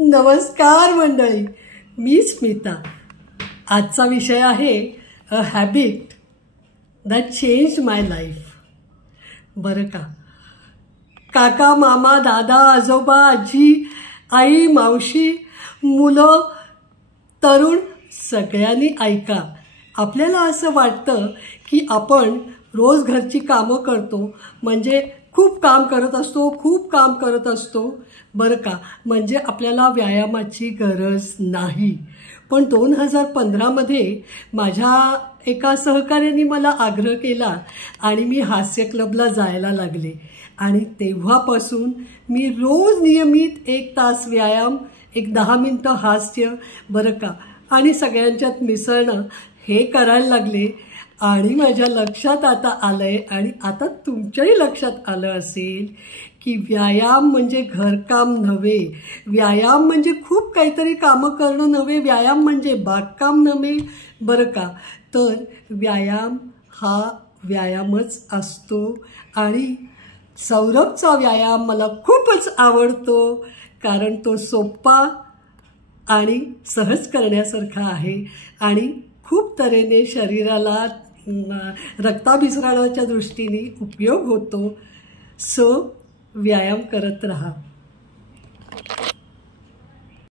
नमस्कार मंडळी, मी स्मिता। आजचा विषय आहे a habit that changed my life. बरं का, काका, मामा, दादा, आजोबा, आजी, आई, मावशी, मुलं, तरुण सगळ्यांनी ऐका। आपल्याला असं वाटतं की आपण रोज घरची कामं करतो, म्हणजे खूप काम करत असतो बरं का, म्हणजे आपल्याला व्यायामाची गरज नाही। पण 2015 माझ्या एका सहकार्याने मला आग्रह केला आणि मी हास्य क्लबला जायला लागले आणि तेव्हापासून मी रोज नियमित 1 तास व्यायाम, 10 मिनिटं हास्य बरं का आणि सगळ्यांच्यात मिसळणं हे करायला लागले। आणि माझ्या लक्षात आता आलंय आणि आता तुमच्याही लक्षात आलं असेल की व्यायाम म्हणजे घरकाम नव्हे, व्यायाम म्हणजे खूप काहीतरी कामं करणं नव्हे, व्यायाम म्हणजे बागकाम नव्हे बरं का। तर व्यायाम हा व्यायामच असतो आणि सौरभचा व्यायाम मला खूपच आवडतो, कारण तो सोपा आणि सहज करण्यासारखा आहे आणि खूप तऱ्हेने शरीराला रक्ताभिसरणाच्या दृष्टीने उपयोग होतो। सो व्यायाम करत रहा।